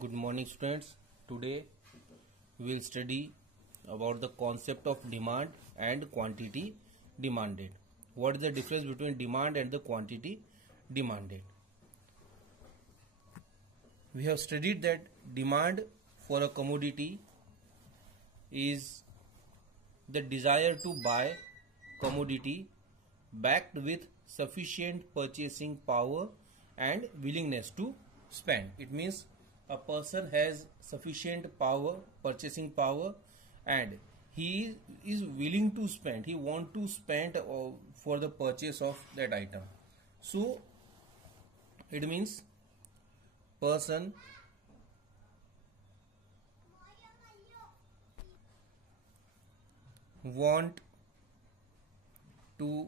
Good morning, students. Today we will study about the concept of demand and quantity demanded. What is the difference between demand and the quantity demanded? We have studied that demand for a commodity is the desire to buy commodity backed with sufficient purchasing power and willingness to spend. It means a person has sufficient purchasing power, and he is willing to spend. He want to spend for the purchase of that item. So it means person want to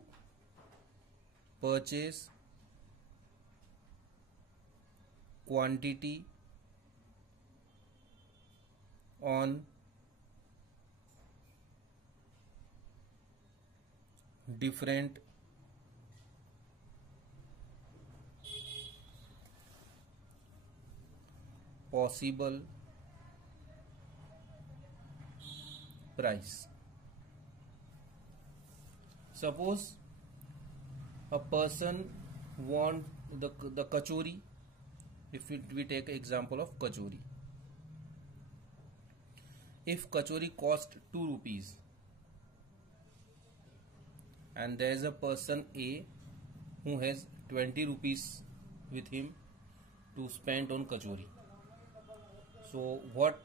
purchase quantity on different possible price. Suppose a person want the kachori. If we take example of kachori, if kachori cost 2 rupees and there is a person A who has 20 rupees with him to spend on kachori, so what,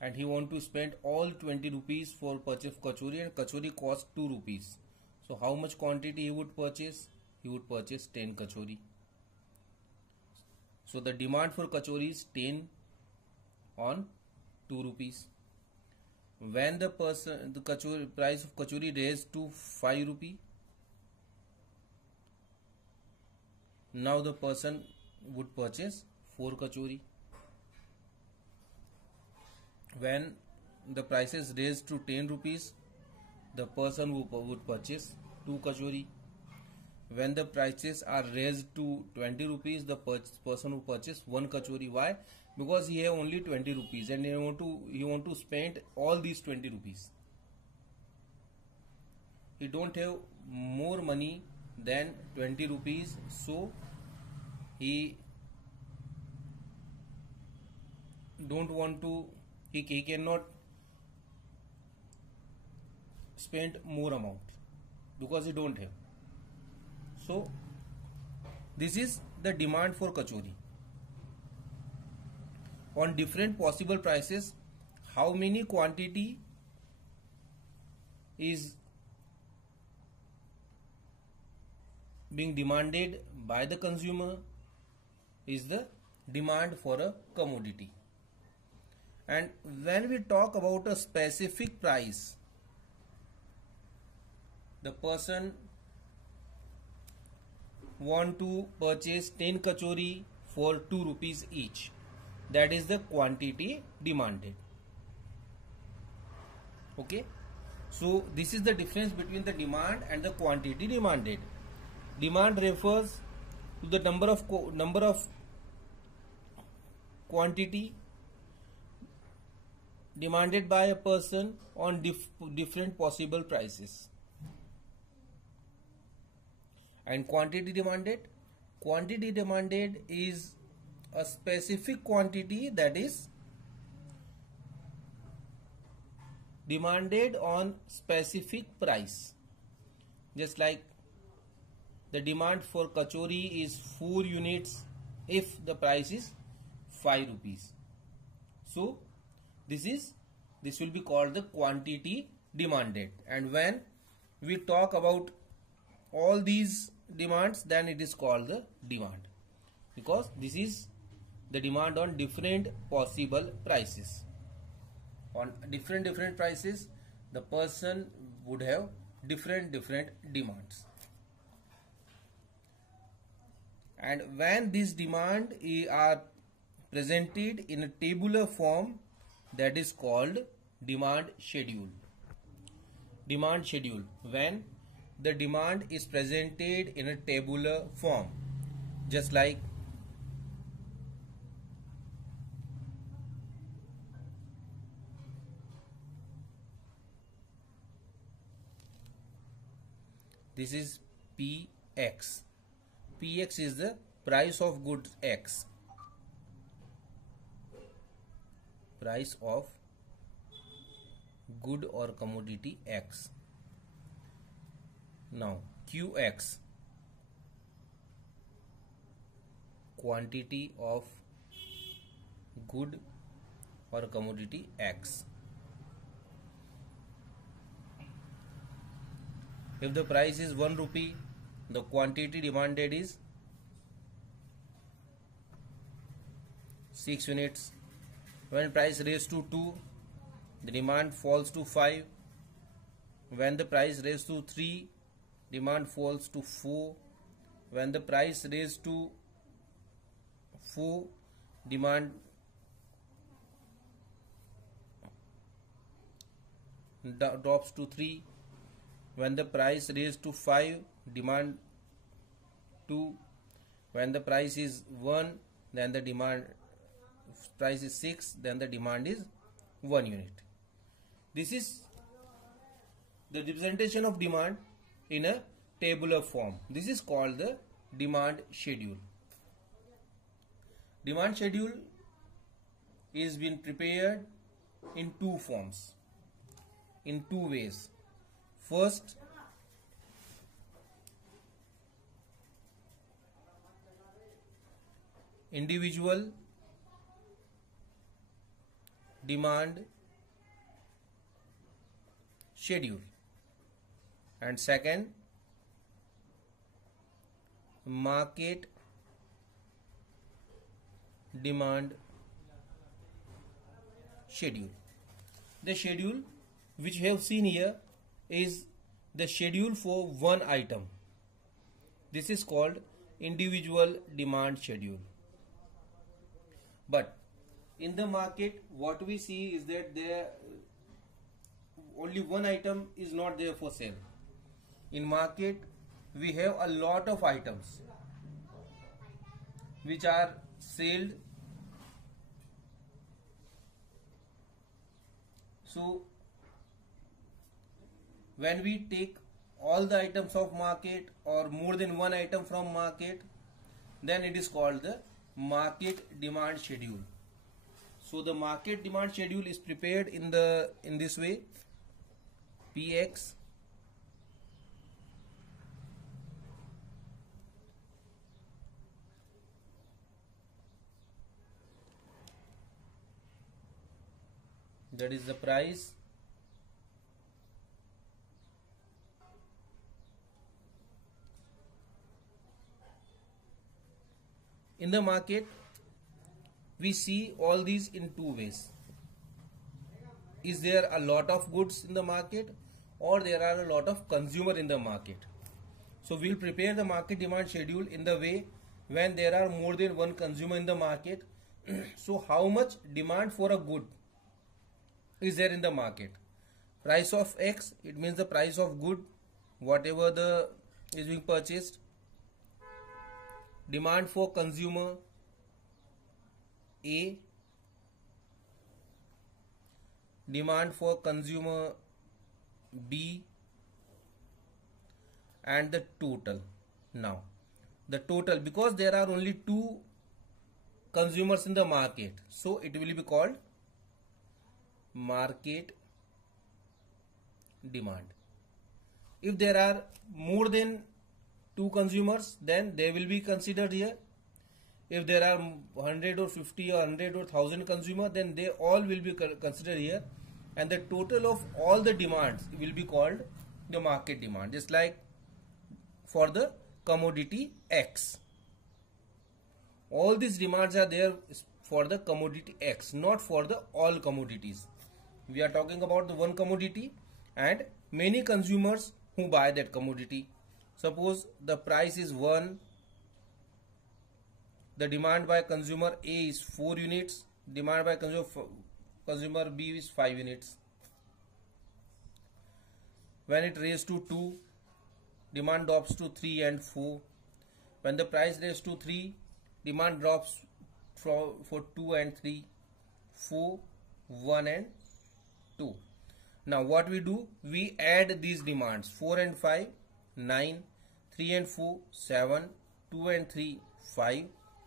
and he want to spend all 20 rupees for purchase of kachori, and kachori cost 2 rupees. So how much quantity he would purchase? He would purchase 10 kachori. So the demand for kachori is 10 on 2 rupees. When the price of kachori raised to 5 rupee, now the person would purchase 4 kachori. When the prices raised to 10 rupees, the person would purchase 2 kachori. When the prices are raised to 20 rupees, the person who purchase 1 kachori. Why? Because he have only 20 rupees and he want to spend all these 20 rupees. He don't have more money than 20 rupees, so he don't want to, he cannot spend more amount because he don't have. So this is the demand for kachori. On different possible prices, how many quantity is being demanded by the consumer is the demand for a commodity. And when we talk about a specific price, the person want to purchase 10 kachori for 2 rupees each. That is the quantity demanded. Okay. So this is the difference between the demand and the quantity demanded. Demand refers to the number of quantity demanded by a person on different possible prices. And quantity demanded is a specific quantity that is demanded on specific price. Just like the demand for kachori is 4 units if the price is 5 rupees. So this will be called the quantity demanded. And when we talk about all these demands, then it is called the demand, because this is the demand on different possible prices. On different prices, the person would have different demands. And when these demands are presented in a tabular form, that is called demand schedule. Demand schedule. When the demand is presented in a tabular form, just like This is Px. Px is the price of goods X. Price of good or commodity X. Now Qx, quantity of good or commodity X. If the price is 1 rupee, the quantity demanded is 6 units. When price raised to 2, the demand falls to 5. When the price raised to 3, demand falls to 4. When the price raised to 4, demand drops to 3. When the price raised to 5, demand 2. When the price is 1, then the demand price is 6, then the demand is 1 unit. This is the representation of demand in a tabular form. This is called the demand schedule. Demand schedule is been prepared in two forms, in two ways. First, individual demand schedule, and second, market demand schedule. The schedule which we have seen here is the schedule for one item. This is called individual demand schedule. But in the market, what we see is that there only one item is not there for sale. In market, we have a lot of items which are sold. So when we take all the items of market or more than one item from market, then it is called the market demand schedule. So the market demand schedule is prepared in this way. Px that is the price, in the market we see all these in two ways. Is there a lot of goods in the market, or there are a lot of consumer in the market? So we will prepare the market demand schedule in the way when there are more than one consumer in the market. So how much demand for a good is there in the market? Price of X, it means the price of good, whatever the is being purchased. Demand for consumer A, demand for consumer B, and the total. Now the total, because there are only two consumers in the market, so it will be called market demand. If there are more than two consumers, then they will be considered here. If there are 100 or 50 or 100 or 1000 consumers, then they all will be considered here, and the total of all the demands will be called the market demand. Just like for the commodity X, all these demands are there for the commodity X, not for the all commodities. We are talking about the one commodity and many consumers who buy that commodity. Suppose the price is 1, the demand by consumer A is 4 units, demand by consumer B is 5 units. When it raised to 2, demand drops to 3 and 4. When the price raised to 3, demand drops for 2 and 3, 4, 1 and 2. Now what we do? We add these demands 4 and 5. 9, 3 and 4, 7, 2 and 3, 5,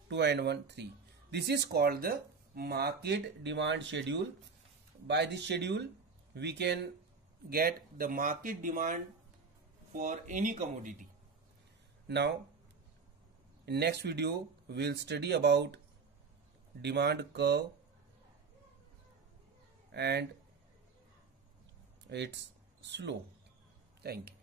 2 and 1, 3. This is called the market demand schedule. By this schedule, we can get the market demand for any commodity. Now, in next video, we will study about demand curve and its slope. Thank you.